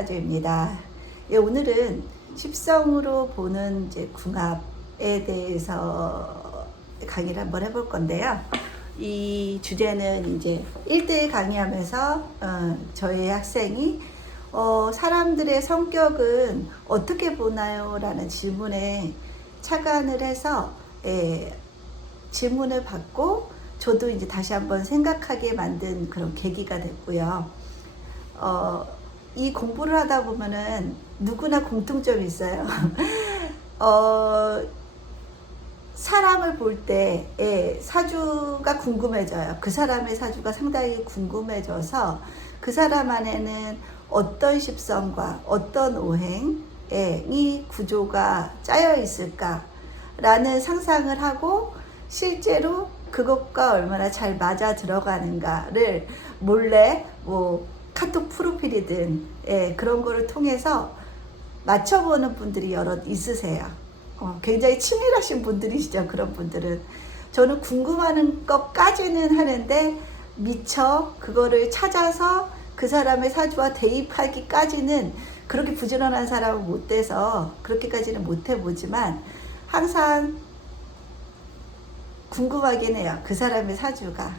사주입니다. 예, 오늘은 십성으로 보는 이제 궁합에 대해서 강의를 한번 해볼 건데요. 이 주제는 이제 1대1 강의하면서 저희 학생이 사람들의 성격은 어떻게 보나요? 라는 질문에 착안을 해서 질문을 받고 저도 이제 다시 한번 생각하게 만든 그런 계기가 됐고요. 이 공부를 하다 보면은 누구나 공통점이 있어요. 사람을 볼 때 사주가 궁금해져요. 그 사람의 사주가 상당히 궁금해져서 그 사람 안에는 어떤 십성과 어떤 오행이 구조가 짜여 있을까 라는 상상을 하고 실제로 그것과 얼마나 잘 맞아 들어가는가를 몰래 카톡 프로필이든 그런 거를 통해서 맞춰보는 분들이 여럿 있으세요. 굉장히 치밀하신 분들이시죠. 그런 분들은. 저는 궁금한 것까지는 하는데 미처 그거를 찾아서 그 사람의 사주와 대입하기까지는 그렇게 부지런한 사람은 못 돼서 그렇게까지는 못 해보지만 항상 궁금하긴 해요. 그 사람의 사주가.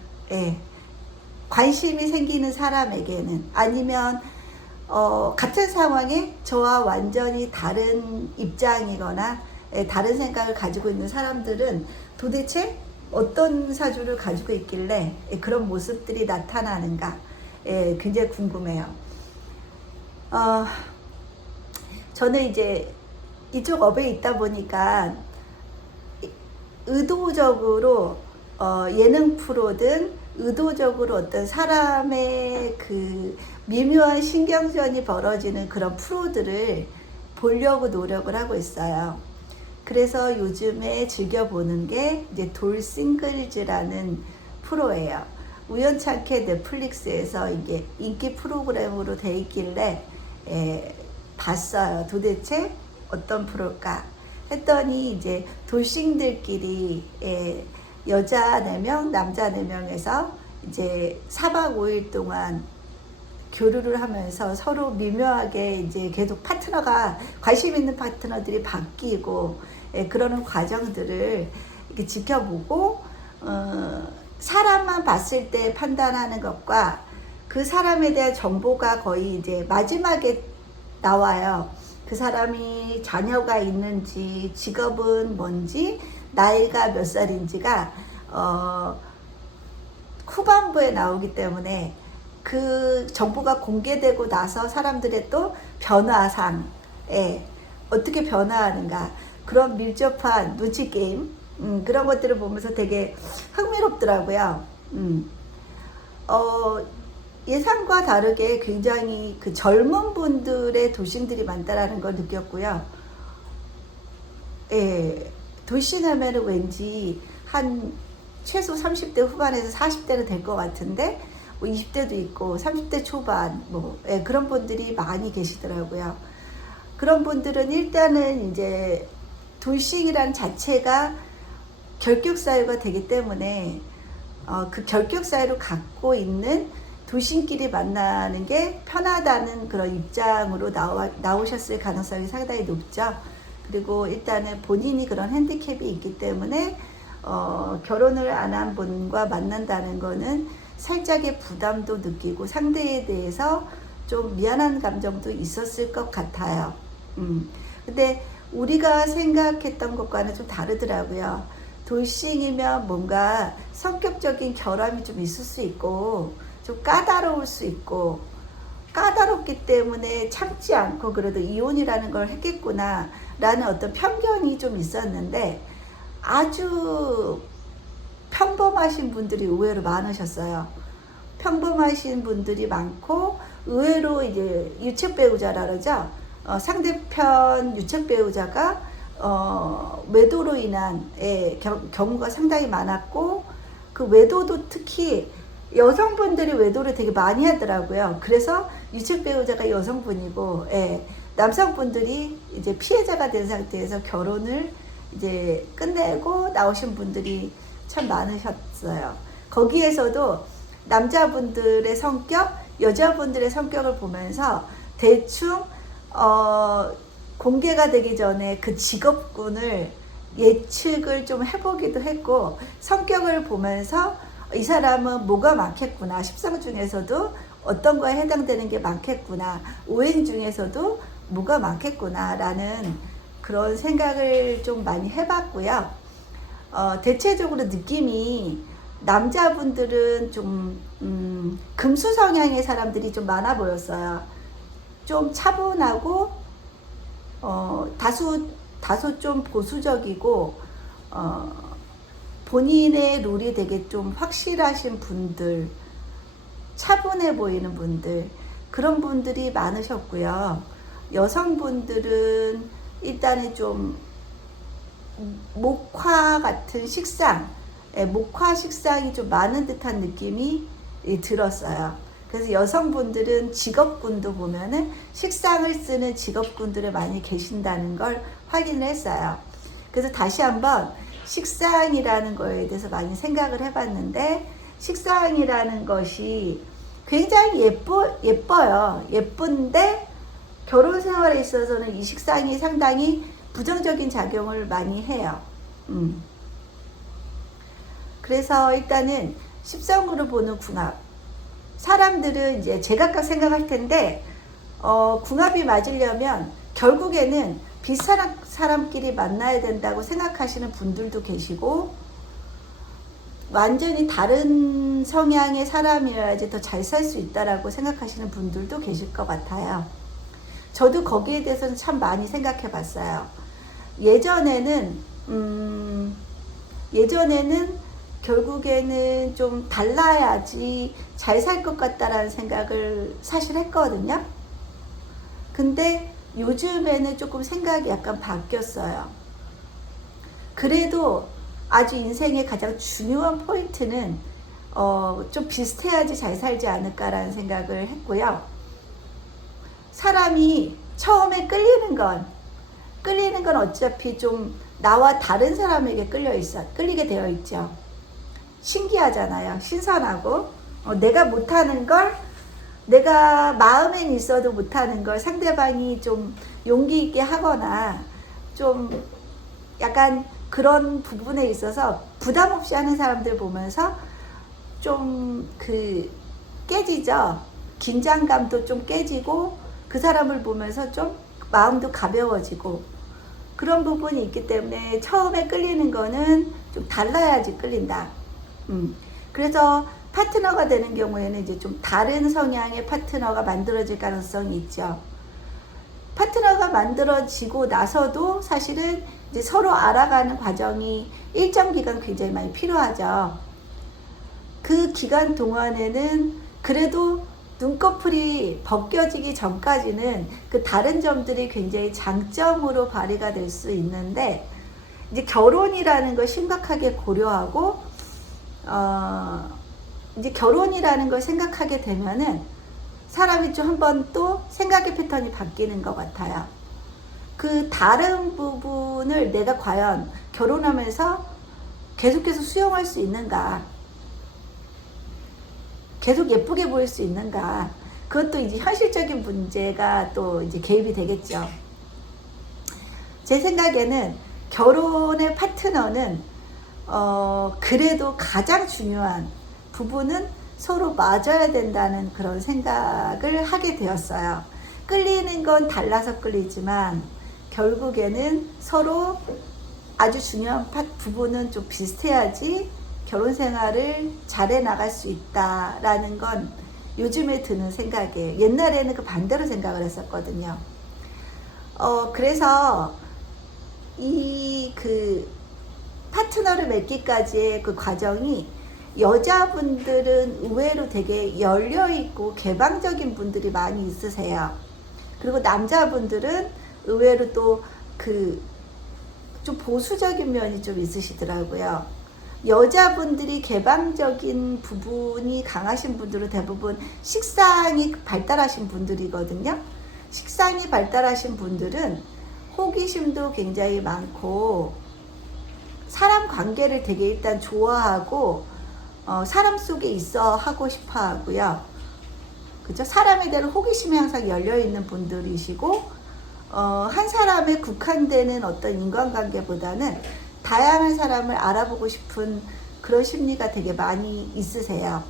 관심이 생기는 사람에게는 아니면 같은 상황에 저와 완전히 다른 입장이거나 다른 생각을 가지고 있는 사람들은 도대체 어떤 사주를 가지고 있길래 그런 모습들이 나타나는가 굉장히 궁금해요. 저는 이제 이쪽 업에 있다 보니까 의도적으로 예능 프로든 의도적으로 어떤 사람의 그 미묘한 신경전이 벌어지는 그런 프로들을 보려고 노력을 하고 있어요. 그래서 요즘에 즐겨보는 게 이제 돌싱글즈라는 프로예요. 우연찮게 넷플릭스에서 이게 인기 프로그램으로 돼 있길래 봤어요. 도대체 어떤 프로일까 했더니 이제 돌싱들끼리 여자 4명, 남자 4명에서 이제 4박 5일 동안 교류를 하면서 서로 미묘하게 이제 계속 파트너가 관심 있는 파트너들이 바뀌고 그러는 과정들을 이렇게 지켜보고 사람만 봤을 때 판단하는 것과 그 사람에 대한 정보가 거의 이제 마지막에 나와요. 그 사람이 자녀가 있는지, 직업은 뭔지, 나이가 몇 살인지가 후반부에 나오기 때문에 그 정보가 공개되고 나서 사람들의 또 변화상 어떻게 변화하는가 그런 밀접한 눈치 게임 그런 것들을 보면서 되게 흥미롭더라고요. 예상과 다르게 굉장히 그 젊은 분들의 돌싱들이 많다라는 걸 느꼈고요. 돌싱하면 왠지 한 최소 30대 후반에서 40대는 될 것 같은데 20대도 있고 30대 초반 그런 분들이 많이 계시더라고요. 그런 분들은 일단은 이제 돌싱이란 자체가 결격 사유가 되기 때문에 그 결격 사유를 갖고 있는 돌싱끼리 만나는 게 편하다는 그런 입장으로 나오셨을 가능성이 상당히 높죠. 그리고 일단은 본인이 그런 핸디캡이 있기 때문에 결혼을 안 한 분과 만난다는 거는 살짝의 부담도 느끼고 상대에 대해서 좀 미안한 감정도 있었을 것 같아요. 근데 우리가 생각했던 것과는 좀 다르더라고요. 돌싱이면 뭔가 성격적인 결함이 좀 있을 수 있고 좀 까다로울 수 있고 까다롭기 때문에 참지 않고 그래도 이혼이라는 걸 했겠구나 라는 어떤 편견이 좀 있었는데 아주 평범하신 분들이 의외로 많으셨어요. 평범하신 분들이 많고 의외로 이제 유책 배우자라 그러죠. 상대편 유책 배우자가 외도로 인한 경우가 상당히 많았고 그 외도도 특히 여성분들이 외도를 되게 많이 하더라고요. 그래서 유책 배우자가 여성분이고 남성분들이 이제 피해자가 된 상태에서 결혼을 이제 끝내고 나오신 분들이 참 많으셨어요. 거기에서도 남자분들의 성격, 여자분들의 성격을 보면서 대충 공개가 되기 전에 그 직업군을 예측을 좀 해보기도 했고, 성격을 보면서 이 사람은 뭐가 많겠구나, 십상 중에서도 어떤 거에 해당되는 게 많겠구나, 오행 중에서도 뭐가 많겠구나 라는 그런 생각을 좀 많이 해봤고요. 대체적으로 느낌이 남자분들은 좀 금수 성향의 사람들이 좀 많아 보였어요. 좀 차분하고 다소 좀 보수적이고 본인의 룰이 되게 좀 확실하신 분들, 차분해 보이는 분들, 그런 분들이 많으셨고요. 여성분들은 일단은 좀 목화 같은 식상, 목화 식상이 좀 많은 듯한 느낌이 들었어요. 그래서 여성분들은 직업군도 보면은 식상을 쓰는 직업군들이 많이 계신다는 걸 확인을 했어요. 그래서 다시 한번 식상이라는 거에 대해서 많이 생각을 해봤는데, 식상이라는 것이 굉장히 예뻐요. 예쁜데 결혼 생활에 있어서는 이 식상이 상당히 부정적인 작용을 많이 해요. 그래서 일단은 십성으로 보는 궁합, 사람들은 이제 제각각 생각할 텐데 궁합이 맞으려면 결국에는 비슷한 사람끼리 만나야 된다고 생각하시는 분들도 계시고, 완전히 다른 성향의 사람이어야지 더 잘 살 수 있다라고 생각하시는 분들도 계실 것 같아요. 저도 거기에 대해서는 참 많이 생각해 봤어요. 예전에는 결국에는 좀 달라야지 잘 살 것 같다라는 생각을 사실 했거든요. 근데 요즘에는 조금 생각이 약간 바뀌었어요. 그래도 아주 인생의 가장 중요한 포인트는 좀 비슷해야지 잘 살지 않을까라는 생각을 했고요. 사람이 처음에 끌리는 건 어차피 좀 나와 다른 사람에게 끌리게 되어 있죠. 신기하잖아요. 신선하고 내가 못하는 걸, 내가 마음엔 있어도 못하는 걸 상대방이 좀 용기 있게 하거나 좀 약간 그런 부분에 있어서 부담 없이 하는 사람들 보면서 좀 깨지죠. 긴장감도 좀 깨지고, 그 사람을 보면서 좀 마음도 가벼워지고, 그런 부분이 있기 때문에 처음에 끌리는 거는 좀 달라야지 끌린다. 그래서 파트너가 되는 경우에는 이제 좀 다른 성향의 파트너가 만들어질 가능성이 있죠. 파트너가 만들어지고 나서도 사실은 이제 서로 알아가는 과정이 일정 기간 굉장히 많이 필요하죠. 그 기간 동안에는 그래도 눈꺼풀이 벗겨지기 전까지는 그 다른 점들이 굉장히 장점으로 발휘가 될 수 있는데, 이제 결혼이라는 걸 심각하게 고려하고 이제 결혼이라는 걸 생각하게 되면은 사람이 좀 한번 또 생각의 패턴이 바뀌는 것 같아요. 그 다른 부분을 내가 과연 결혼하면서 계속해서 수용할 수 있는가, 계속 예쁘게 보일 수 있는가, 그것도 이제 현실적인 문제가 또 이제 개입이 되겠죠. 제 생각에는 결혼의 파트너는 그래도 가장 중요한 부분은 서로 맞아야 된다는 그런 생각을 하게 되었어요. 끌리는 건 달라서 끌리지만 결국에는 서로 아주 중요한 부분은 좀 비슷해야지 결혼 생활을 잘해 나갈 수 있다라는 건 요즘에 드는 생각이에요. 옛날에는 그 반대로 생각을 했었거든요. 그래서 파트너를 맺기까지의 그 과정이, 여자분들은 의외로 되게 열려있고 개방적인 분들이 많이 있으세요. 그리고 남자분들은 의외로 또 좀 보수적인 면이 좀 있으시더라고요. 여자분들이 개방적인 부분이 강하신 분들은 대부분 식상이 발달하신 분들이거든요. 식상이 발달하신 분들은 호기심도 굉장히 많고, 사람 관계를 되게 일단 좋아하고 사람 속에 있어 하고 싶어 하고요. 그죠? 사람에 대한 호기심이 항상 열려있는 분들이시고, 한 사람에 국한되는 어떤 인간관계보다는 다양한 사람을 알아보고 싶은 그런 심리가 되게 많이 있으세요.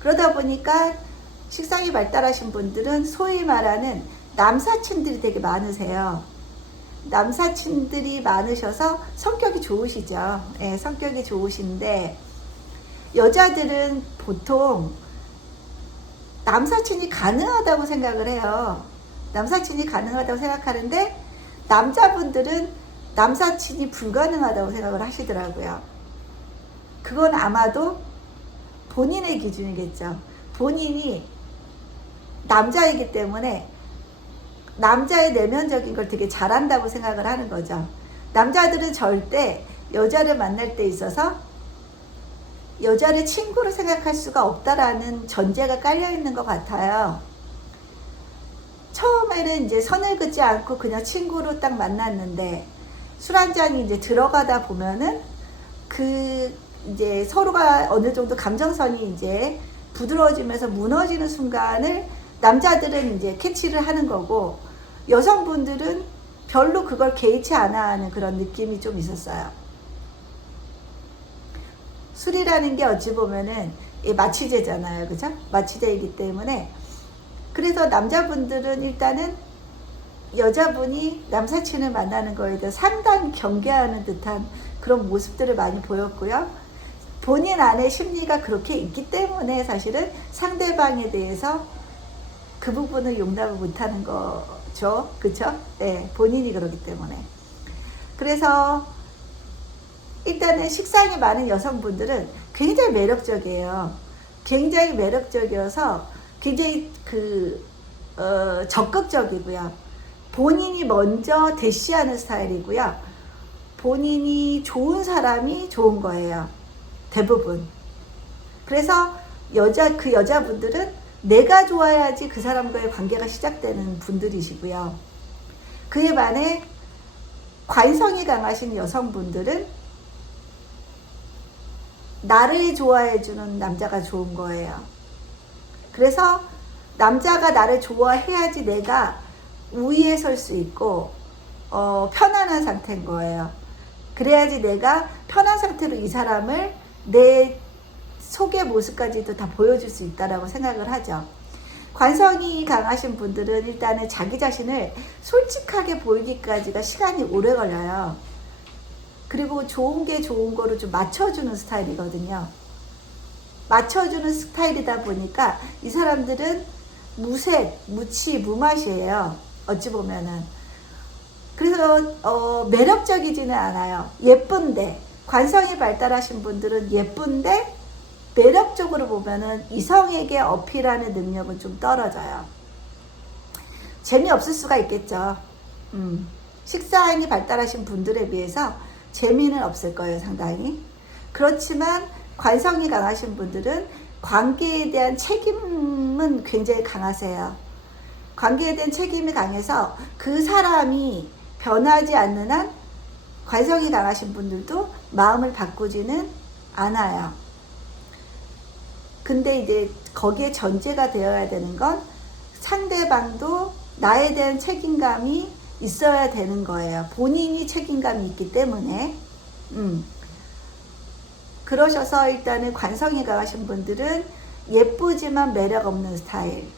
그러다 보니까 식상이 발달하신 분들은 소위 말하는 남사친들이 되게 많으세요. 남사친들이 많으셔서 성격이 좋으시죠. 예, 성격이 좋으신데, 여자들은 보통 남사친이 가능하다고 생각을 해요. 남사친이 가능하다고 생각하는데, 남자분들은 남사친이 불가능하다고 생각을 하시더라고요. 그건 아마도 본인의 기준이겠죠. 본인이 남자이기 때문에 남자의 내면적인 걸 되게 잘한다고 생각을 하는 거죠. 남자들은 절대 여자를 만날 때 있어서 여자를 친구로 생각할 수가 없다라는 전제가 깔려 있는 것 같아요. 처음에는 이제 선을 긋지 않고 그냥 친구로 딱 만났는데, 술 한 잔이 이제 들어가다 보면은 이제 서로가 어느 정도 감정선이 이제 부드러워지면서 무너지는 순간을 남자들은 이제 캐치를 하는 거고, 여성분들은 별로 그걸 개의치 않아 하는 그런 느낌이 좀 있었어요. 술이라는 게 어찌 보면은 마취제잖아요. 그죠? 마취제이기 때문에. 그래서 남자분들은 일단은 여자분이 남사친을 만나는 거에 대해 상당히 경계하는 듯한 그런 모습들을 많이 보였고요. 본인 안에 심리가 그렇게 있기 때문에 사실은 상대방에 대해서 그 부분을 용납을 못하는 거죠. 그쵸? 네, 본인이 그렇기 때문에. 그래서 일단은 식상이 많은 여성분들은 굉장히 매력적이에요. 굉장히 매력적이어서 굉장히 적극적이고요. 본인이 먼저 대시하는 스타일이고요. 본인이 좋은 사람이 좋은 거예요. 대부분. 그래서 그 여자분들은 내가 좋아야지 그 사람과의 관계가 시작되는 분들이시고요. 그에 반해 관성이 강하신 여성분들은 나를 좋아해주는 남자가 좋은 거예요. 그래서 남자가 나를 좋아해야지 내가 우위에 설 수 있고 편안한 상태인 거예요. 그래야지 내가 편한 상태로 이 사람을 내 속의 모습까지도 다 보여줄 수 있다라고 생각을 하죠. 관성이 강하신 분들은 일단은 자기 자신을 솔직하게 보이기까지가 시간이 오래 걸려요. 그리고 좋은 게 좋은 거를 좀 맞춰주는 스타일이거든요. 맞춰주는 스타일이다 보니까 이 사람들은 무색, 무치, 무맛이에요. 어찌 보면은. 그래서 매력적이지는 않아요. 예쁜데, 관성이 발달하신 분들은 예쁜데 매력적으로 보면은 이성에게 어필하는 능력은 좀 떨어져요. 재미없을 수가 있겠죠. 식상이 발달하신 분들에 비해서 재미는 없을 거예요, 상당히. 그렇지만 관성이 강하신 분들은 관계에 대한 책임은 굉장히 강하세요. 관계에 대한 책임이 강해서 그 사람이 변하지 않는 한 관성이 강하신 분들도 마음을 바꾸지는 않아요. 근데 이제 거기에 전제가 되어야 되는 건 상대방도 나에 대한 책임감이 있어야 되는 거예요. 본인이 책임감이 있기 때문에. 그러셔서 일단은 관성이 강하신 분들은 예쁘지만 매력 없는 스타일,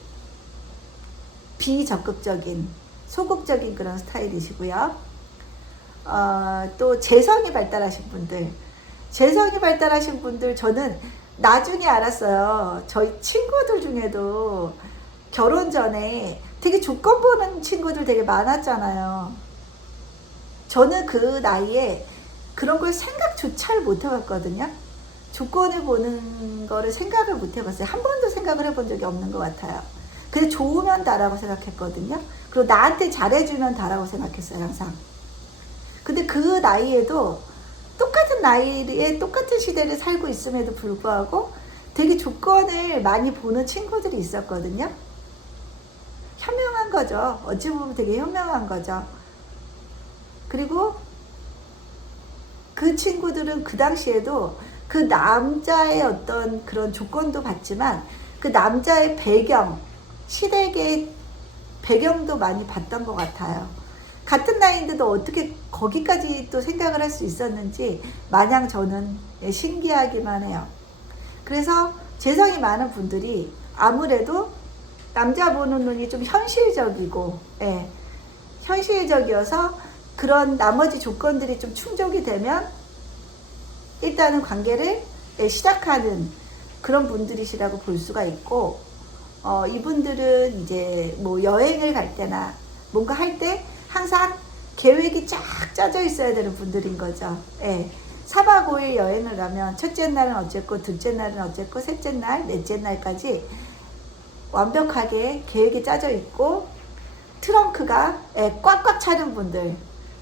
비적극적인, 소극적인 그런 스타일이시고요. 또 재성이 발달하신 분들, 저는 나중에 알았어요. 저희 친구들 중에도 결혼 전에 되게 조건 보는 친구들 되게 많았잖아요. 저는 그 나이에 그런 걸 생각조차를 못 해봤거든요. 조건을 보는 거를 생각을 못 해봤어요. 한 번도 생각을 해본 적이 없는 것 같아요. 그냥 좋으면 다라고 생각했거든요. 그리고 나한테 잘해주면 다라고 생각했어요, 항상. 근데 그 나이에도 똑같은 나이에 똑같은 시대를 살고 있음에도 불구하고 되게 조건을 많이 보는 친구들이 있었거든요. 현명한 거죠. 어찌 보면 되게 현명한 거죠. 그리고 그 친구들은 그 당시에도 그 남자의 어떤 그런 조건도 봤지만 그 남자의 배경, 시댁의 배경도 많이 봤던 것 같아요. 같은 나이인데도 어떻게 거기까지 또 생각을 할 수 있었는지 마냥 저는 신기하기만 해요. 그래서 재성이 많은 분들이 아무래도 남자 보는 눈이 좀 현실적이고, 예, 현실적이어서 그런 나머지 조건들이 좀 충족이 되면 일단은 관계를 시작하는 그런 분들이시라고 볼 수가 있고, 이분들은 이제 뭐 여행을 갈 때나 뭔가 할 때 항상 계획이 쫙 짜져 있어야 되는 분들인 거죠. 예. 4박 5일 여행을 가면 첫째 날은 어쨌고, 둘째 날은 어쨌고, 셋째 날, 넷째 날까지 완벽하게 계획이 짜져 있고, 트렁크가 꽉꽉 차는 분들,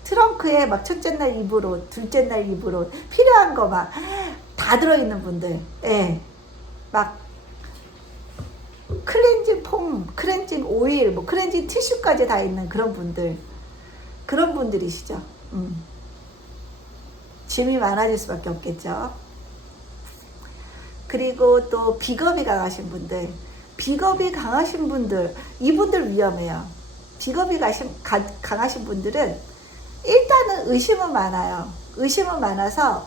트렁크에 막 첫째 날 입으로, 둘째 날 입으로 필요한 거 막 다 들어있는 분들, 예. 막 클렌징 폼, 클렌징 오일, 뭐 클렌징 티슈까지 다 있는 그런 분들, 그런 분들이시죠. 짐이 많아질 수밖에 없겠죠. 그리고 또 비겁이 강하신 분들, 비겁이 강하신 분들, 이분들 위험해요. 비겁이 강하신 분들은 일단은 의심은 많아요. 의심은 많아서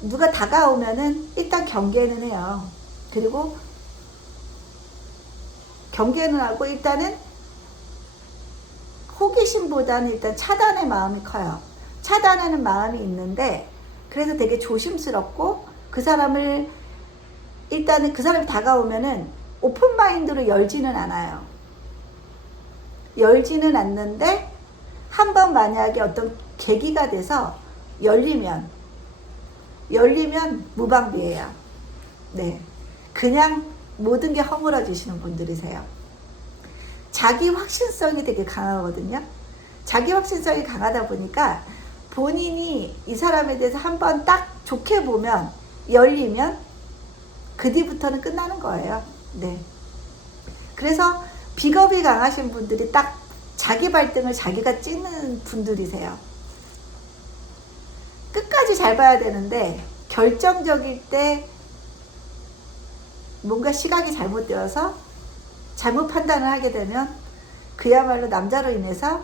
누가 다가오면은 일단 경계는 해요. 그리고 경계는 하고 일단은 호기심보다는 일단 차단의 마음이 커요. 차단하는 마음이 있는데, 그래서 되게 조심스럽고, 그 사람을 일단은 그 사람이 다가오면은 오픈 마인드로 열지는 않아요. 열지는 않는데 한번 만약에 어떤 계기가 돼서 열리면 무방비예요. 네, 그냥 모든 게 허물어지시는 분들이세요. 자기 확신성이 되게 강하거든요. 자기 확신성이 강하다 보니까 본인이 이 사람에 대해서 한번 딱 좋게 보면, 열리면 그 뒤부터는 끝나는 거예요. 네. 그래서 비겁이 강하신 분들이 딱 자기 발등을 자기가 찍는 분들이세요. 끝까지 잘 봐야 되는데 결정적일 때 뭔가 시각이 잘못되어서 잘못 판단을 하게 되면 그야말로 남자로 인해서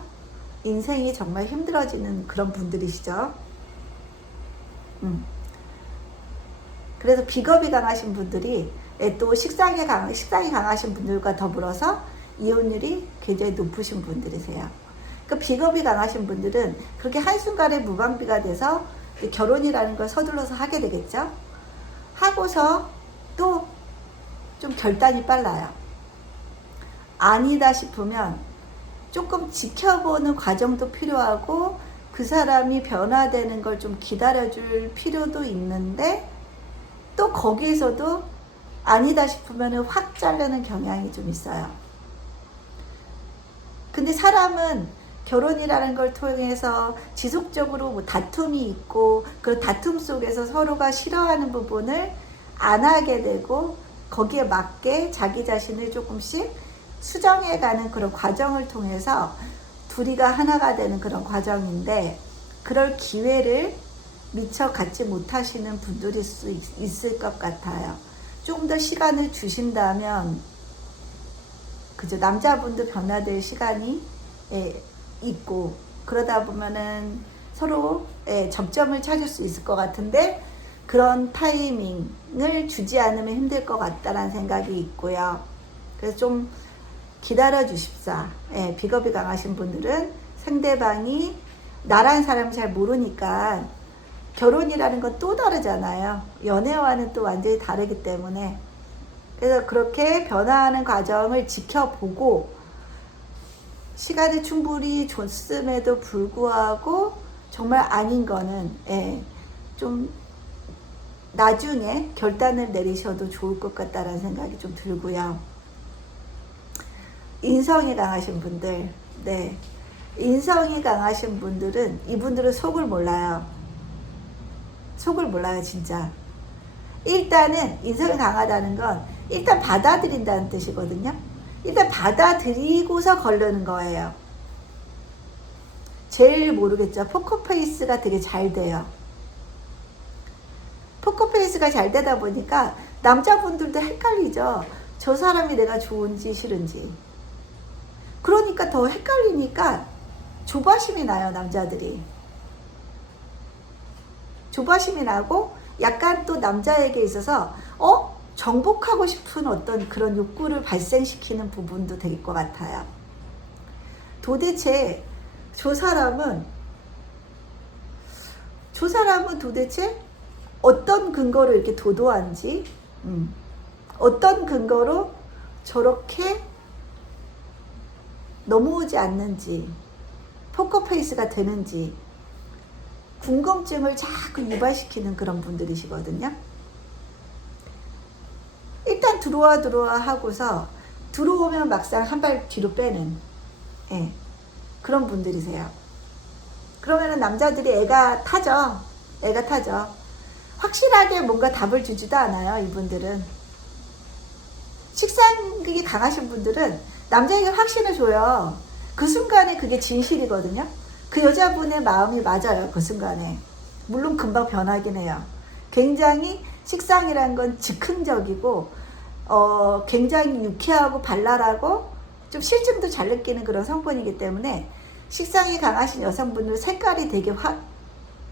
인생이 정말 힘들어지는 그런 분들이시죠. 그래서 비겁이 강하신 분들이 또 식상이 강하신 분들과 더불어서 이혼율이 굉장히 높으신 분들이세요. 그러니까 비겁이 강하신 분들은 그렇게 한순간에 무방비가 돼서 결혼이라는 걸 서둘러서 하게 되겠죠. 하고서 또 좀 결단이 빨라요. 아니다 싶으면 조금 지켜보는 과정도 필요하고, 그 사람이 변화되는 걸 좀 기다려줄 필요도 있는데, 또 거기에서도 아니다 싶으면 확 자르는 경향이 좀 있어요. 근데 사람은 결혼이라는 걸 통해서 지속적으로 뭐 다툼이 있고, 그 다툼 속에서 서로가 싫어하는 부분을 안 하게 되고, 거기에 맞게 자기 자신을 조금씩 수정해가는 그런 과정을 통해서 둘이가 하나가 되는 그런 과정인데, 그럴 기회를 미처 갖지 못하시는 분들일 수 있을 것 같아요. 조금 더 시간을 주신다면, 그죠? 남자분도 변화될 시간이 있고, 그러다 보면은 서로 접점을 찾을 수 있을 것 같은데, 그런 타이밍을 주지 않으면 힘들 것 같다라는 생각이 있고요. 그래서 좀 기다려 주십사. 비겁이 강하신 분들은 상대방이 나라는 사람을 잘 모르니까, 결혼이라는 건 또 다르잖아요. 연애와는 또 완전히 다르기 때문에. 그래서 그렇게 변화하는 과정을 지켜보고, 시간을 충분히 줬음에도 불구하고 정말 아닌 거는 좀 나중에 결단을 내리셔도 좋을 것 같다라는 생각이 좀 들고요. 인성이 강하신 분들, 네, 인성이 강하신 분들은, 이분들은 속을 몰라요. 속을 몰라요, 진짜. 일단은 인성이 강하다는 건 일단 받아들인다는 뜻이거든요. 일단 받아들이고서 걸르는 거예요. 제일 모르겠죠. 포커페이스가 되게 잘 돼요. 포커페이스가 잘 되다 보니까 남자분들도 헷갈리죠. 저 사람이 내가 좋은지 싫은지. 그러니까 더 헷갈리니까 조바심이 나요, 남자들이. 조바심이 나고 약간 또 남자에게 있어서 정복하고 싶은 어떤 그런 욕구를 발생시키는 부분도 될 것 같아요. 도대체 저 사람은 도대체 어떤 근거로 이렇게 도도한지, 어떤 근거로 저렇게 넘어오지 않는지, 포커페이스가 되는지 궁금증을 자꾸 유발시키는 그런 분들이시거든요. 일단 들어와 하고서 들어오면 막상 한 발 뒤로 빼는 그런 분들이세요. 그러면은 남자들이 애가 타죠. 확실하게 뭔가 답을 주지도 않아요, 이분들은. 식상극이 강하신 분들은 남자에게 확신을 줘요. 그 순간에 그게 진실이거든요. 그 여자분의 마음이 맞아요, 그 순간에. 물론 금방 변하긴 해요. 굉장히 식상이란 건 즉흥적이고 굉장히 유쾌하고 발랄하고 좀 실증도 잘 느끼는 그런 성분이기 때문에 식상이 강하신 여성분들 색깔이 되게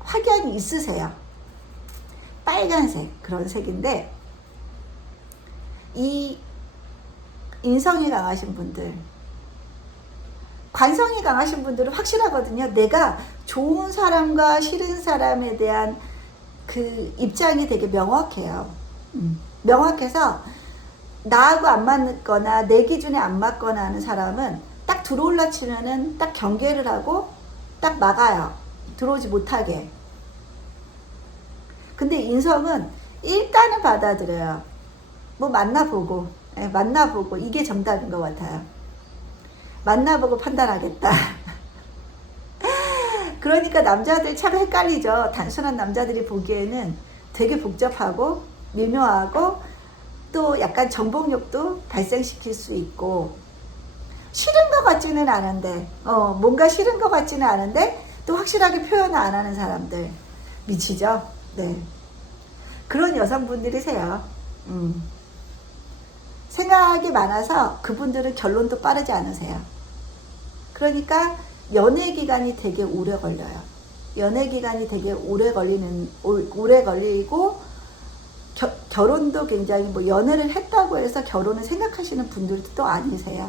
확연히 있으세요. 빨간색 그런 색인데, 이 인성이 강하신 분들, 관성이 강하신 분들은 확실하거든요. 내가 좋은 사람과 싫은 사람에 대한 그 입장이 되게 명확해요. 명확해서 나하고 안 맞거나 내 기준에 안 맞거나 하는 사람은 딱 들어올라 치면은 딱 경계를 하고 딱 막아요. 들어오지 못하게. 근데 인성은 일단은 받아들여요. 뭐 만나보고 이게 정답인 것 같아요. 만나보고 판단하겠다. 그러니까 남자들 참 헷갈리죠. 단순한 남자들이 보기에는 되게 복잡하고 미묘하고 또 약간 정복욕도 발생시킬 수 있고, 싫은 것 같지는 않은데 뭔가 싫은 것 같지는 않은데 또 확실하게 표현을 안 하는 사람들. 미치죠? 네. 그런 여성분들이세요. 생각이 많아서 그분들은 결론도 빠르지 않으세요. 그러니까 연애 기간이 되게 오래 걸려요. 연애 기간이 되게 오래 걸리고 결혼도 굉장히 뭐 연애를 했다고 해서 결혼을 생각하시는 분들도 또 아니세요.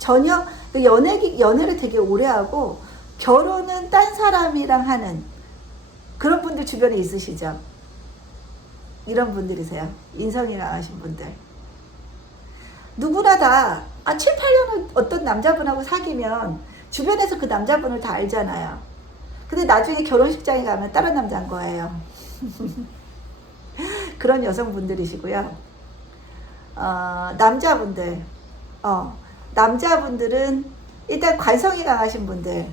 전혀 연애를 되게 오래 하고 결혼은 딴 사람이랑 하는 그런 분들 주변에 있으시죠? 이런 분들이세요. 인성이 강하신 분들. 누구나 다 7, 8년을 어떤 남자분하고 사귀면 주변에서 그 남자분을 다 알잖아요. 근데 나중에 결혼식장에 가면 다른 남자인 거예요. 그런 여성분들이시고요. 남자분들은 일단 관성이 강하신 분들,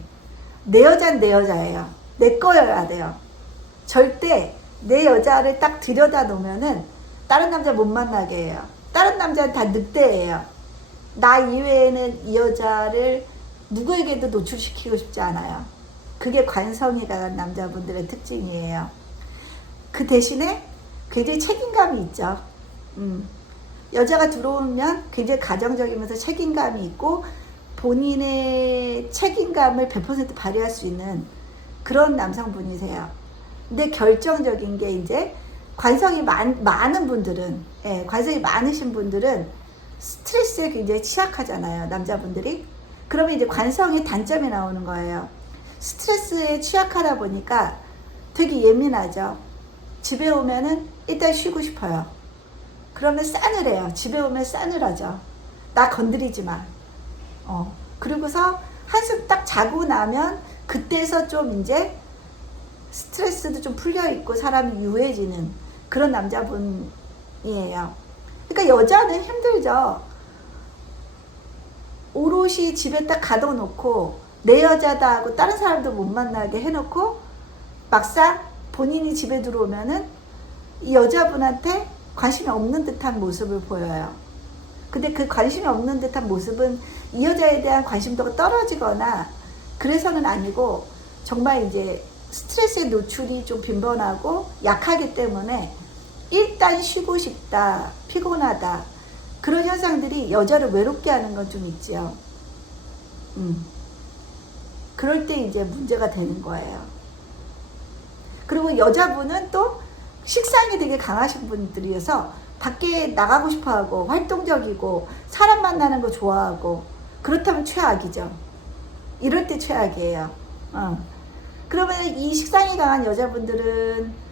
내 여자는 내 여자예요. 내 거여야 돼요. 절대 내 여자를 딱 들여다 놓으면은 다른 남자 못 만나게 해요. 다른 남자는 다 늑대예요. 나 이외에는 이 여자를 누구에게도 노출시키고 싶지 않아요. 그게 관성이 강한 남자분들의 특징이에요. 그 대신에 굉장히 책임감이 있죠. 여자가 들어오면 굉장히 가정적이면서 책임감이 있고 본인의 책임감을 100% 발휘할 수 있는 그런 남성분이세요. 근데 결정적인 게 이제 관성이 많은 분들은, 관성이 많으신 분들은 스트레스에 굉장히 취약하잖아요, 남자분들이. 그러면 이제 관성의 단점이 나오는 거예요. 스트레스에 취약하다 보니까 되게 예민하죠. 집에 오면은 일단 쉬고 싶어요. 그러면 싸늘해요. 집에 오면 싸늘하죠. 나 건드리지 마. 그리고서 한숨 딱 자고 나면 그때서 좀 이제 스트레스도 좀 풀려있고 사람이 유해지는 그런 남자분이에요. 그러니까 여자는 힘들죠. 오롯이 집에 딱 가둬놓고 내 여자다 하고 다른 사람도 못 만나게 해놓고 막상 본인이 집에 들어오면은 이 여자분한테 관심이 없는 듯한 모습을 보여요. 근데 그 관심이 없는 듯한 모습은 이 여자에 대한 관심도가 떨어지거나 그래서는 아니고 정말 이제 스트레스의 노출이 좀 빈번하고 약하기 때문에 일단 쉬고 싶다, 피곤하다, 그런 현상들이 여자를 외롭게 하는 건 좀 있지요. 그럴 때 이제 문제가 되는 거예요. 그리고 여자분은 또 식상이 되게 강하신 분들이어서 밖에 나가고 싶어 하고 활동적이고 사람 만나는 거 좋아하고, 그렇다면 최악이죠. 이럴 때 최악이에요. 그러면 이 식상이 강한 여자분들은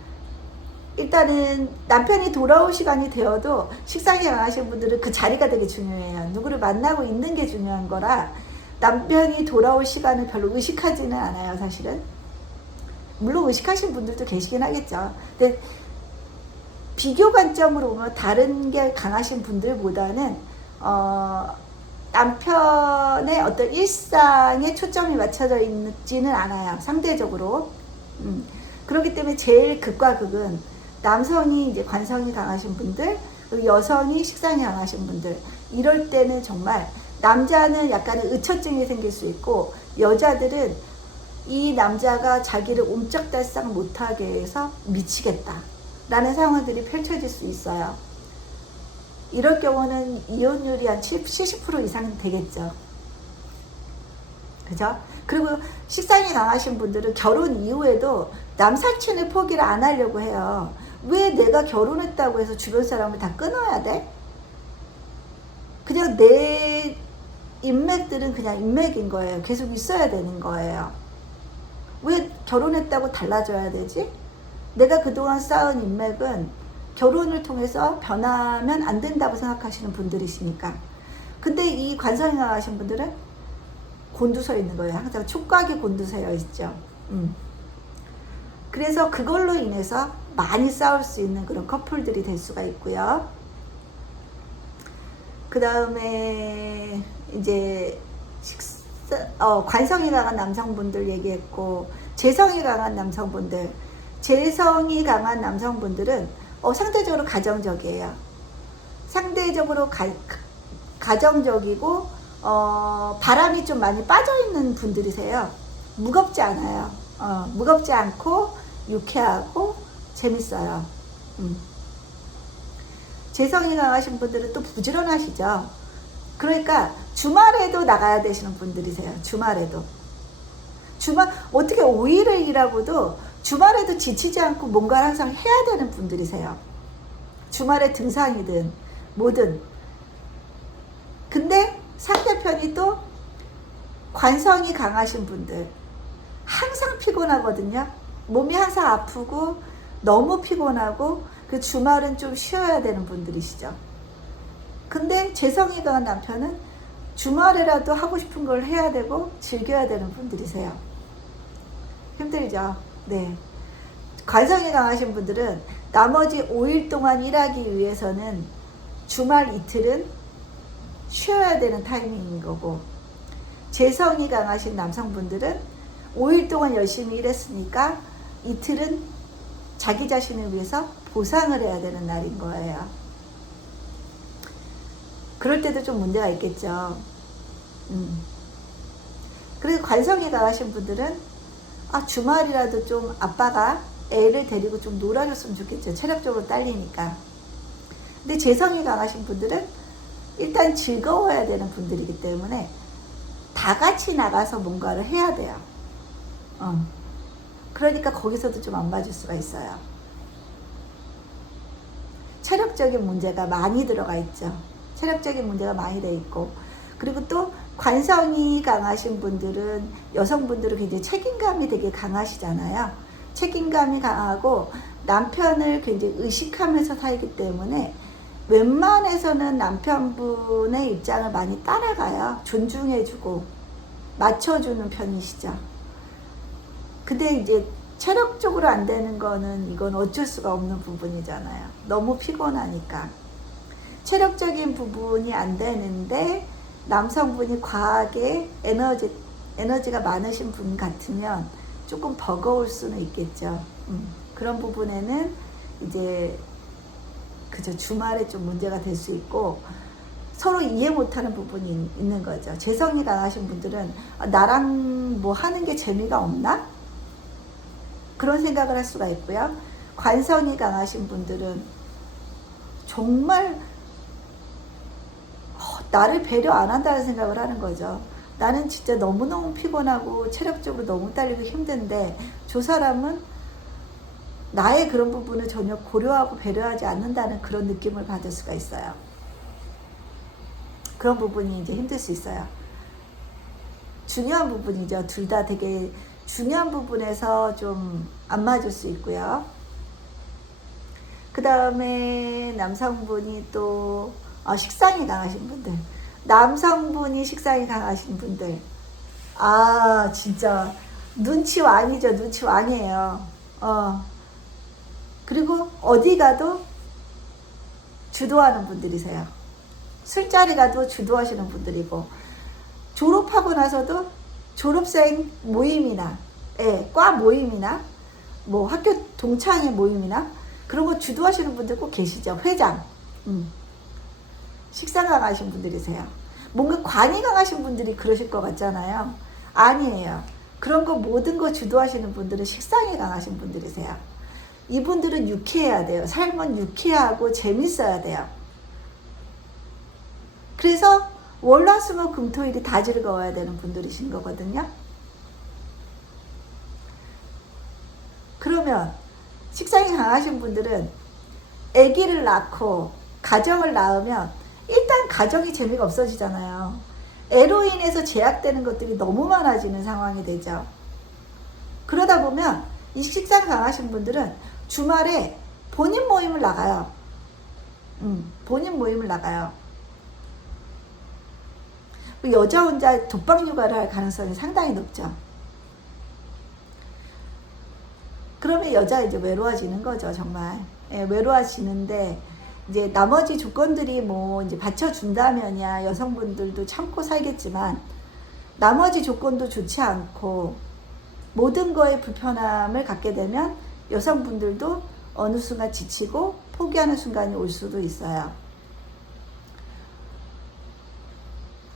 일단은 남편이 돌아올 시간이 되어도 식상이 강하신 분들은 그 자리가 되게 중요해요. 누구를 만나고 있는 게 중요한 거라 남편이 돌아올 시간을 별로 의식하지는 않아요, 사실은. 물론 의식하신 분들도 계시긴 하겠죠. 근데 비교 관점으로 보면 다른 게 강하신 분들보다는 남편의 어떤 일상에 초점이 맞춰져 있지는 않아요, 상대적으로. 그렇기 때문에 제일 극과 극은 남성이 이제 관성이 강하신 분들, 그리고 여성이 식상이 강하신 분들. 이럴 때는 정말 남자는 약간의 의처증이 생길 수 있고, 여자들은 이 남자가 자기를 옴짝달싹 못하게 해서 미치겠다 라는 상황들이 펼쳐질 수 있어요. 이럴 경우는 이혼율이 한 70% 이상 되겠죠. 그죠? 그리고 식상이 강하신 분들은 결혼 이후에도 남사친을 포기를 안 하려고 해요. 왜 내가 결혼했다고 해서 주변 사람을 다 끊어야 돼? 그냥 내 인맥들은 그냥 인맥인 거예요. 계속 있어야 되는 거예요. 왜 결혼했다고 달라져야 되지? 내가 그동안 쌓은 인맥은 결혼을 통해서 변하면 안 된다고 생각하시는 분들이시니까. 근데 이 관성이 강하신 분들은 곤두서 있는 거예요. 항상 촉각이 곤두서 있죠. 그래서 그걸로 인해서 많이 싸울 수 있는 그런 커플들이 될 수가 있고요. 그 다음에 이제 관성이 강한 남성분들 얘기했고, 재성이 강한 남성분들. 재성이 강한 남성분들은 상대적으로 가정적이에요. 상대적으로 가정적이고 바람이 좀 많이 빠져있는 분들이세요. 무겁지 않아요. 무겁지 않고 유쾌하고 재밌어요. 재성이 강하신 분들은 또 부지런하시죠. 그러니까 주말에도 나가야 되시는 분들이세요. 주말에도. 어떻게 5일을 일하고도 주말에도 지치지 않고 뭔가를 항상 해야 되는 분들이세요. 주말에 등산이든 뭐든. 근데 상대편이 또 관성이 강하신 분들, 항상 피곤하거든요. 몸이 항상 아프고 너무 피곤하고, 그 주말은 좀 쉬어야 되는 분들이시죠. 근데 재성이 강한 남편은 주말에라도 하고 싶은 걸 해야 되고 즐겨야 되는 분들이세요. 힘들죠? 네. 관성이 강하신 분들은 나머지 5일 동안 일하기 위해서는 주말 이틀은 쉬어야 되는 타이밍인 거고, 재성이 강하신 남성분들은 5일 동안 열심히 일했으니까 이틀은 자기 자신을 위해서 보상을 해야 되는 날인 거예요. 그럴 때도 좀 문제가 있겠죠. 그리고 관성이 강하신 분들은 주말이라도 좀 아빠가 애를 데리고 좀 놀아줬으면 좋겠죠. 체력적으로 딸리니까. 근데 재성이 강하신 분들은 일단 즐거워야 되는 분들이기 때문에 다 같이 나가서 뭔가를 해야 돼요. 그러니까 거기서도 좀 안 맞을 수가 있어요. 체력적인 문제가 많이 들어가 있죠. 체력적인 문제가 많이 돼 있고, 그리고 또 관성이 강하신 분들은, 여성분들은 굉장히 책임감이 되게 강하시잖아요. 책임감이 강하고 남편을 굉장히 의식하면서 살기 때문에 웬만해서는 남편분의 입장을 많이 따라가요. 존중해주고 맞춰주는 편이시죠. 근데 이제 체력적으로 안 되는 거는 이건 어쩔 수가 없는 부분이잖아요. 너무 피곤하니까. 체력적인 부분이 안 되는데 남성분이 과하게 에너지가 많으신 분 같으면 조금 버거울 수는 있겠죠. 그런 부분에는 이제 그저 주말에 좀 문제가 될 수 있고, 서로 이해 못하는 부분이 있는 거죠. 재성이 강하신 분들은 나랑 뭐 하는 게 재미가 없나? 그런 생각을 할 수가 있고요. 관성이 강하신 분들은 정말 나를 배려 안 한다는 생각을 하는 거죠. 나는 진짜 너무너무 피곤하고 체력적으로 너무 딸리고 힘든데 저 사람은 나의 그런 부분을 전혀 고려하고 배려하지 않는다는 그런 느낌을 받을 수가 있어요. 그런 부분이 이제 힘들 수 있어요. 중요한 부분이죠. 둘 다 되게 중요한 부분에서 좀 안 맞을 수 있고요. 그 다음에 남성분이 또 식상이 강하신 분들, 남성분이 식상이 강하신 분들, 진짜 눈치왕이죠. 눈치왕이에요. 그리고 어디 가도 주도하는 분들이세요. 술자리 가도 주도하시는 분들이고, 졸업하고 나서도 졸업생 모임이나 과 모임이나 뭐 학교 동창회 모임이나 그런 거 주도하시는 분들 꼭 계시죠. 회장. 식상 강하신 분들이세요. 뭔가 관이 강하신 분들이 그러실 것 같잖아요. 아니에요. 그런 거 모든 거 주도하시는 분들은 식상이 강하신 분들이세요. 이분들은 유쾌해야 돼요. 삶은 유쾌하고 재밌어야 돼요. 그래서 월화수목금토일이 다 즐거워야 되는 분들이신 거거든요. 그러면 식상이 강하신 분들은 아기를 낳고 가정을 낳으면 일단 가정이 재미가 없어지잖아요. 애로 인해서 제약되는 것들이 너무 많아지는 상황이 되죠. 그러다 보면 이 식상 강하신 분들은 주말에 본인 모임을 나가요. 본인 모임을 나가요. 여자 혼자 독방 육아를 할 가능성이 상당히 높죠. 그러면 여자 이제 외로워지는 거죠, 정말. 외로워지는데, 이제 나머지 조건들이 뭐 이제 받쳐준다면야 여성분들도 참고 살겠지만, 나머지 조건도 좋지 않고, 모든 거에 불편함을 갖게 되면 여성분들도 어느 순간 지치고 포기하는 순간이 올 수도 있어요.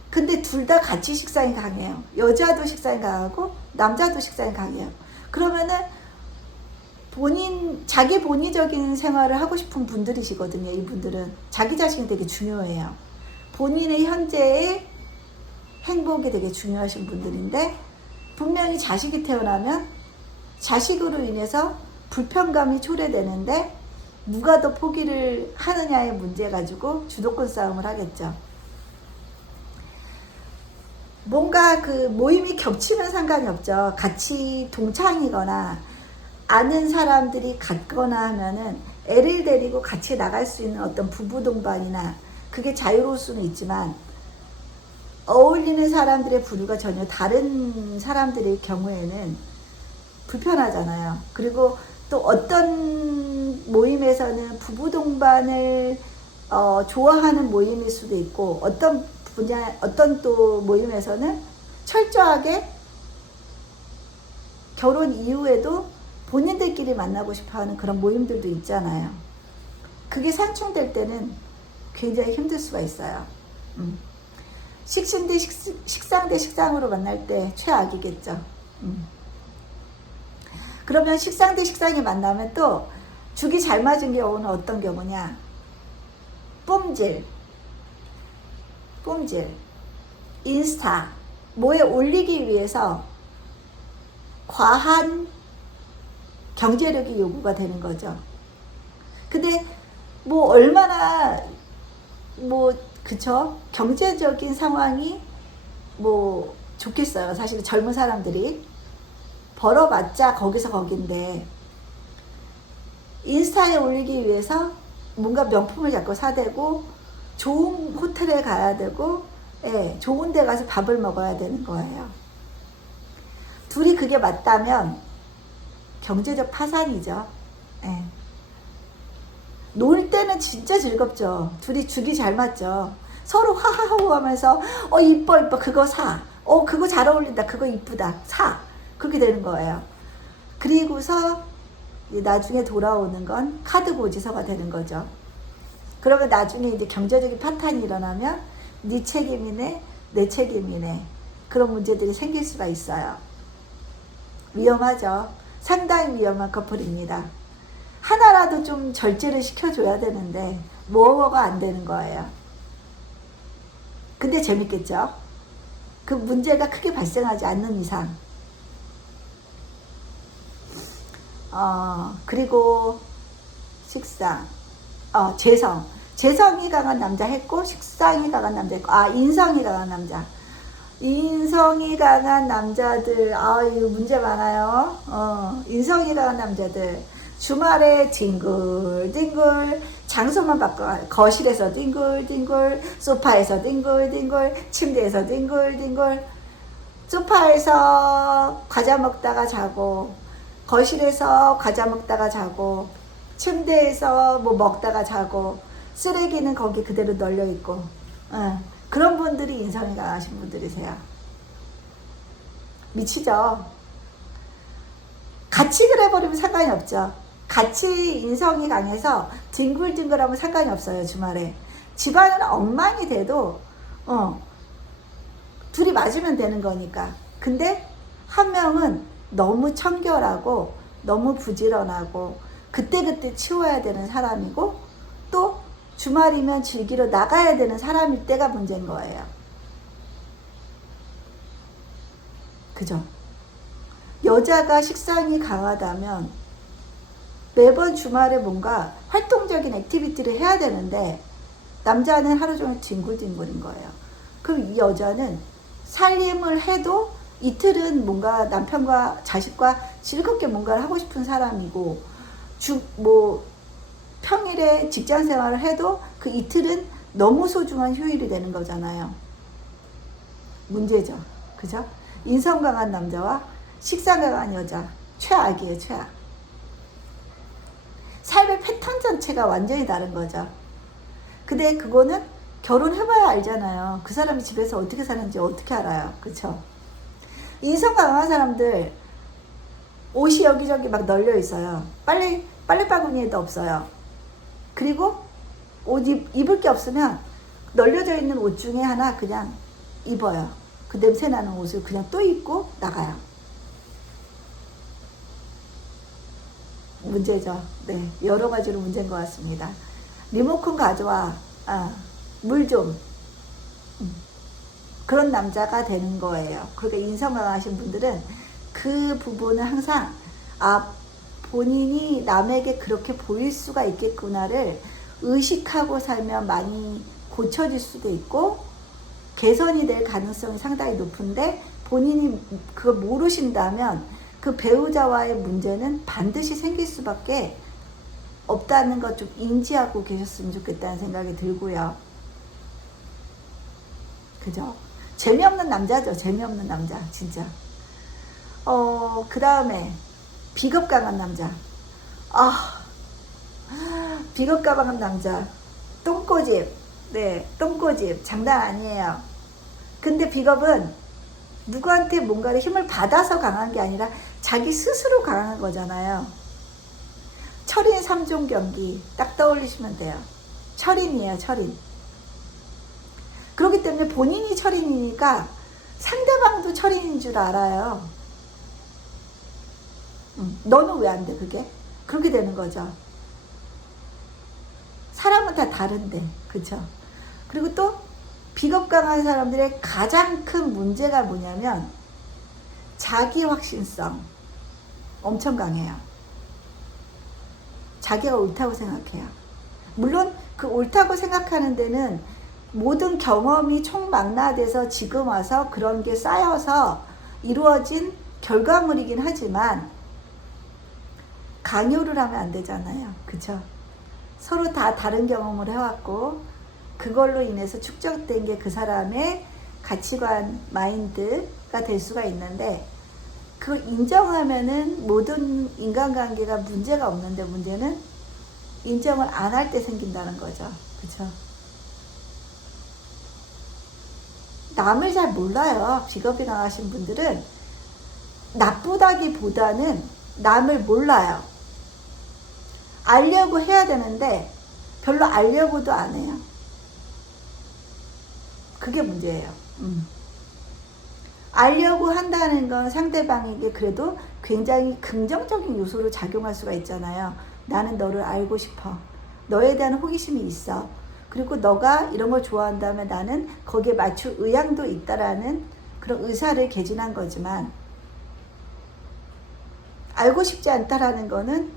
근데 둘 다 같이 식상이 강해요. 여자도 식상이 강하고 남자도 식상이 강해요. 그러면은 자기 본의적인 생활을 하고 싶은 분들이시거든요. 이분들은 자기 자신이 되게 중요해요. 본인의 현재의 행복이 되게 중요하신 분들인데, 분명히 자식이 태어나면 자식으로 인해서 불편감이 초래되는데 누가 더 포기를 하느냐의 문제 가지고 주도권 싸움을 하겠죠. 뭔가 그 모임이 겹치면 상관이 없죠. 같이 동창이거나 아는 사람들이 같거나 하면은 애를 데리고 같이 나갈 수 있는 어떤 부부 동반이나 그게 자유로울 수는 있지만, 어울리는 사람들의 부류가 전혀 다른 사람들의 경우에는 불편하잖아요. 그리고 또 어떤 모임에서는 부부 동반을 좋아하는 모임일 수도 있고, 어떤 또 모임에서는 철저하게 결혼 이후에도 본인들끼리 만나고 싶어 하는 그런 모임들도 있잖아요. 그게 상충될 때는 굉장히 힘들 수가 있어요. 식상 대 식상으로 만날 때 최악이겠죠. 그러면 식상 대 식상이 만나면 또 죽이 잘 맞은 경우는 어떤 경우냐? 뿜질, 인스타, 뭐에 올리기 위해서 과한 경제력이 요구가 되는 거죠. 근데 뭐 얼마나 그쵸? 경제적인 상황이 뭐 좋겠어요. 사실 젊은 사람들이 벌어봤자 거기서 거긴데, 인스타에 올리기 위해서 뭔가 명품을 자꾸 사대고 좋은 호텔에 가야 되고, 좋은 데 가서 밥을 먹어야 되는 거예요. 둘이 그게 맞다면 경제적 파산이죠. 놀 때는 진짜 즐겁죠. 둘이 죽이 잘 맞죠. 서로 하하하고 하면서 이뻐 그거 사. 그거 잘 어울린다. 그거 이쁘다. 사. 그렇게 되는 거예요. 그리고서 나중에 돌아오는 건 카드 고지서가 되는 거죠. 그러면 나중에 이제 경제적인 파탄이 일어나면 네 책임이네, 내 책임이네, 그런 문제들이 생길 수가 있어요. 위험하죠. 상당히 위험한 커플입니다. 하나라도 좀 절제를 시켜줘야 되는데 뭐가 안 되는 거예요. 근데 재밌겠죠? 그 문제가 크게 발생하지 않는 이상. 그리고 식상, 재성이 강한 남자 했고, 식상이 강한 남자 했고, 인성이 강한 남자. 인성이 강한 남자들, 이거 문제 많아요. 인성이 강한 남자들. 주말에 뒹굴뒹굴, 장소만 바꿔. 거실에서 뒹굴뒹굴, 소파에서 뒹굴뒹굴, 침대에서 뒹굴뒹굴. 소파에서 과자 먹다가 자고, 거실에서 과자 먹다가 자고, 침대에서 뭐 먹다가 자고, 쓰레기는 거기 그대로 널려 있고, 그런 분들이 인성이 강하신 분들이세요. 미치죠? 같이 그래버리면 상관이 없죠. 같이 인성이 강해서 뒹굴뒹굴하면 상관이 없어요. 주말에 집안은 엉망이 돼도 둘이 맞으면 되는 거니까. 근데 한 명은 너무 청결하고 너무 부지런하고 그때그때 치워야 되는 사람이고, 또 주말이면 즐기러 나가야 되는 사람일 때가 문제인 거예요. 그죠? 여자가 식상이 강하다면 매번 주말에 뭔가 활동적인 액티비티를 해야 되는데 남자는 하루 종일 뒹굴뒹굴인 거예요. 그럼 이 여자는 살림을 해도 이틀은 뭔가 남편과 자식과 즐겁게 뭔가를 하고 싶은 사람이고, 평일에 직장 생활을 해도 그 이틀은 너무 소중한 휴일이 되는 거잖아요. 문제죠. 그죠? 인성 강한 남자와 식상 강한 여자, 최악이에요, 최악. 삶의 패턴 전체가 완전히 다른 거죠. 근데 그거는 결혼해봐야 알잖아요. 그 사람이 집에서 어떻게 사는지 어떻게 알아요. 그쵸? 인성 강한 사람들 옷이 여기저기 막 널려 있어요. 빨래 바구니에도 없어요. 그리고 옷 입을 게 없으면 널려져 있는 옷 중에 하나 그냥 입어요. 그 냄새 나는 옷을 그냥 또 입고 나가요. 문제죠. 네, 여러 가지로 문제인 것 같습니다. 리모컨 가져와. 물 좀. 그런 남자가 되는 거예요. 그러니까 인성 강하신 분들은 그 부분은 항상 본인이 남에게 그렇게 보일 수가 있겠구나를 의식하고 살면 많이 고쳐질 수도 있고 개선이 될 가능성이 상당히 높은데, 본인이 그걸 모르신다면 그 배우자와의 문제는 반드시 생길 수밖에 없다는 것 좀 인지하고 계셨으면 좋겠다는 생각이 들고요. 그죠? 재미없는 남자죠. 재미없는 남자 진짜. 그 다음에 비겁 강한 남자. 비겁 강한 남자. 똥꼬집. 네, 똥꼬집. 장난 아니에요. 근데 비겁은 누구한테 뭔가를 힘을 받아서 강한 게 아니라 자기 스스로 강한 거잖아요. 철인 3종 경기 딱 떠올리시면 돼요. 철인이에요, 철인. 그렇기 때문에 본인이 철인이니까 상대방도 철인인 줄 알아요. 너는 왜 안 돼, 그게? 그렇게 되는 거죠. 사람은 다 다른데, 그쵸? 그리고 또 비겁 강한 사람들의 가장 큰 문제가 뭐냐면 자기 확신성 엄청 강해요. 자기가 옳다고 생각해요. 물론 그 옳다고 생각하는 데는 모든 경험이 총망라돼서 지금 와서 그런 게 쌓여서 이루어진 결과물이긴 하지만 강요를 하면 안 되잖아요. 그쵸? 서로 다 다른 경험을 해왔고 그걸로 인해서 축적된 게 그 사람의 가치관, 마인드가 될 수가 있는데, 그걸 인정하면은 모든 인간관계가 문제가 없는데, 문제는 인정을 안 할 때 생긴다는 거죠. 그쵸? 남을 잘 몰라요. 비겁이 강하신 분들은 나쁘다기보다는 남을 몰라요. 알려고 해야 되는데 별로 알려고도 안 해요. 그게 문제예요. 알려고 한다는 건 상대방에게 그래도 굉장히 긍정적인 요소로 작용할 수가 있잖아요. 나는 너를 알고 싶어. 너에 대한 호기심이 있어. 그리고 너가 이런 걸 좋아한다면 나는 거기에 맞출 의향도 있다라는 그런 의사를 개진한 거지만, 알고 싶지 않다라는 거는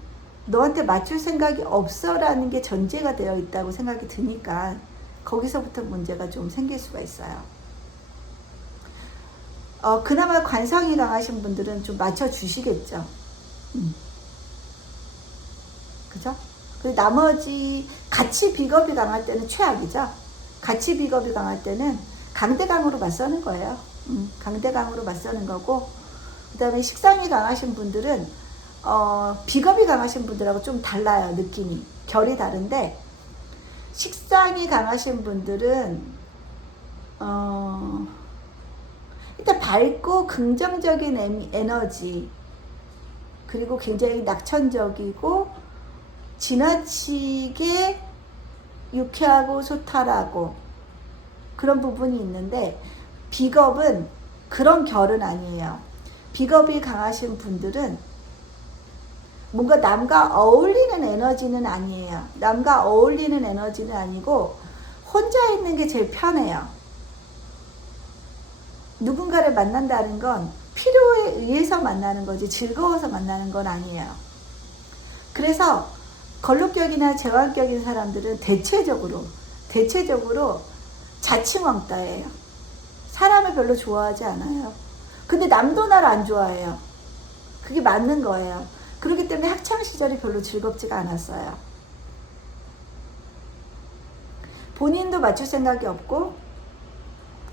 너한테 맞출 생각이 없어라는 게 전제가 되어 있다고 생각이 드니까 거기서부터 문제가 좀 생길 수가 있어요. 그나마 관성이 강하신 분들은 좀 맞춰주시겠죠. 그죠? 그리고 나머지 같이 비겁이 강할 때는 최악이죠. 같이 비겁이 강할 때는 강대강으로 맞서는 거예요. 강대강으로 맞서는 거고, 그 다음에 식상이 강하신 분들은 비겁이 강하신 분들하고 좀 달라요. 느낌이 결이 다른데, 식상이 강하신 분들은 일단 밝고 긍정적인 에너지, 그리고 굉장히 낙천적이고 지나치게 유쾌하고 소탈하고 그런 부분이 있는데, 비겁은 그런 결은 아니에요. 비겁이 강하신 분들은 뭔가 남과 어울리는 에너지는 아니에요. 남과 어울리는 에너지는 아니고 혼자 있는 게 제일 편해요. 누군가를 만난다는 건 필요에 의해서 만나는 거지 즐거워서 만나는 건 아니에요. 그래서 걸룩격이나 제왕격인 사람들은 대체적으로 자칭왕따예요. 사람을 별로 좋아하지 않아요. 근데 남도 나를 안 좋아해요. 그게 맞는 거예요. 그렇기 때문에 학창시절이 별로 즐겁지가 않았어요. 본인도 맞출 생각이 없고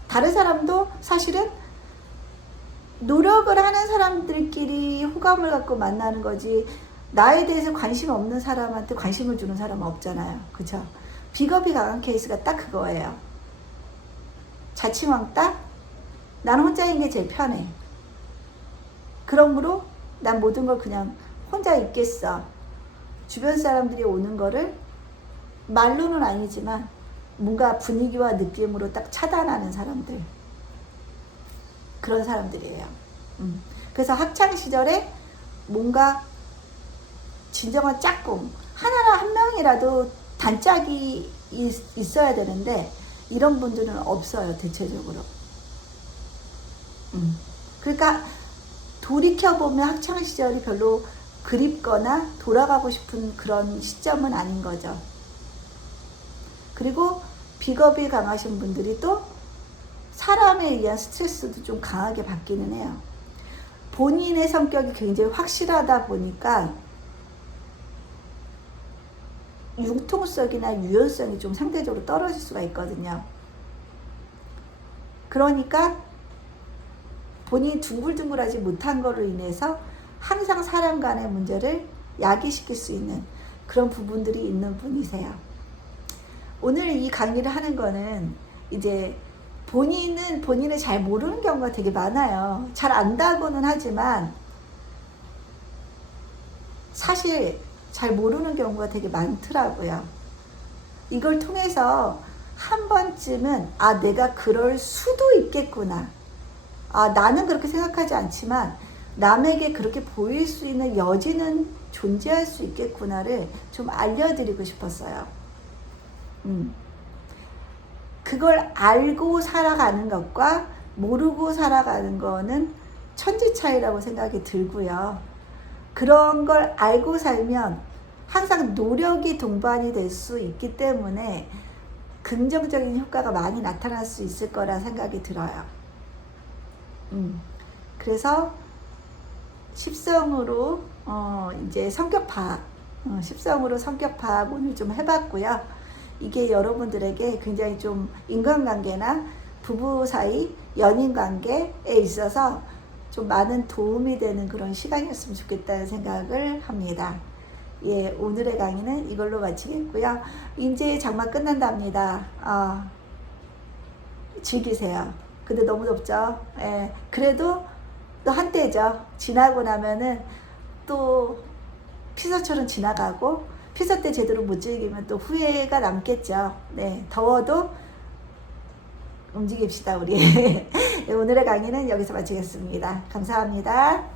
다른 사람도 사실은 노력을 하는 사람들끼리 호감을 갖고 만나는 거지, 나에 대해서 관심 없는 사람한테 관심을 주는 사람은 없잖아요. 그죠? 비겁이 강한 케이스가 딱 그거예요. 자칭왕따? 나는 혼자인 게 제일 편해. 그러므로 난 모든 걸 그냥 혼자 있겠어. 주변 사람들이 오는 거를 말로는 아니지만 뭔가 분위기와 느낌으로 딱 차단하는 사람들. 그런 사람들이에요. 그래서 학창시절에 뭔가 진정한 짝꿍, 하나나 한 명이라도 단짝이 있어야 되는데 이런 분들은 없어요. 대체적으로. 그러니까 돌이켜보면 학창시절이 별로 그립거나 돌아가고 싶은 그런 시점은 아닌 거죠. 그리고 비겁이 강하신 분들이 또 사람에 의한 스트레스도 좀 강하게 받기는 해요. 본인의 성격이 굉장히 확실하다 보니까 융통성이나 유연성이 좀 상대적으로 떨어질 수가 있거든요. 그러니까 본인이 둥글둥글하지 못한 걸로 인해서 항상 사람 간의 문제를 야기시킬 수 있는 그런 부분들이 있는 분이세요. 오늘 이 강의를 하는 거는 이제 본인은 본인을 잘 모르는 경우가 되게 많아요. 잘 안다고는 하지만 사실 잘 모르는 경우가 되게 많더라고요. 이걸 통해서 한 번쯤은 내가 그럴 수도 있겠구나. 나는 그렇게 생각하지 않지만 남에게 그렇게 보일 수 있는 여지는 존재할 수 있겠구나를 좀 알려드리고 싶었어요. 그걸 알고 살아가는 것과 모르고 살아가는 거는 천지 차이라고 생각이 들고요. 그런 걸 알고 살면 항상 노력이 동반이 될 수 있기 때문에 긍정적인 효과가 많이 나타날 수 있을 거라 생각이 들어요. 그래서 십성으로 이제 성격 파악, 십성으로 성격 파악 오늘 좀 해봤고요. 이게 여러분들에게 굉장히 좀 인간관계나 부부 사이, 연인 관계에 있어서 좀 많은 도움이 되는 그런 시간이었으면 좋겠다는 생각을 합니다. 예, 오늘의 강의는 이걸로 마치겠고요. 이제 장마 끝난답니다. 즐기세요. 근데 너무 덥죠? 예, 그래도 또 한때죠. 지나고 나면은 또 피서철은 지나가고, 피서 때 제대로 못 즐기면 또 후회가 남겠죠. 네, 더워도 움직입시다, 우리. 네, 오늘의 강의는 여기서 마치겠습니다. 감사합니다.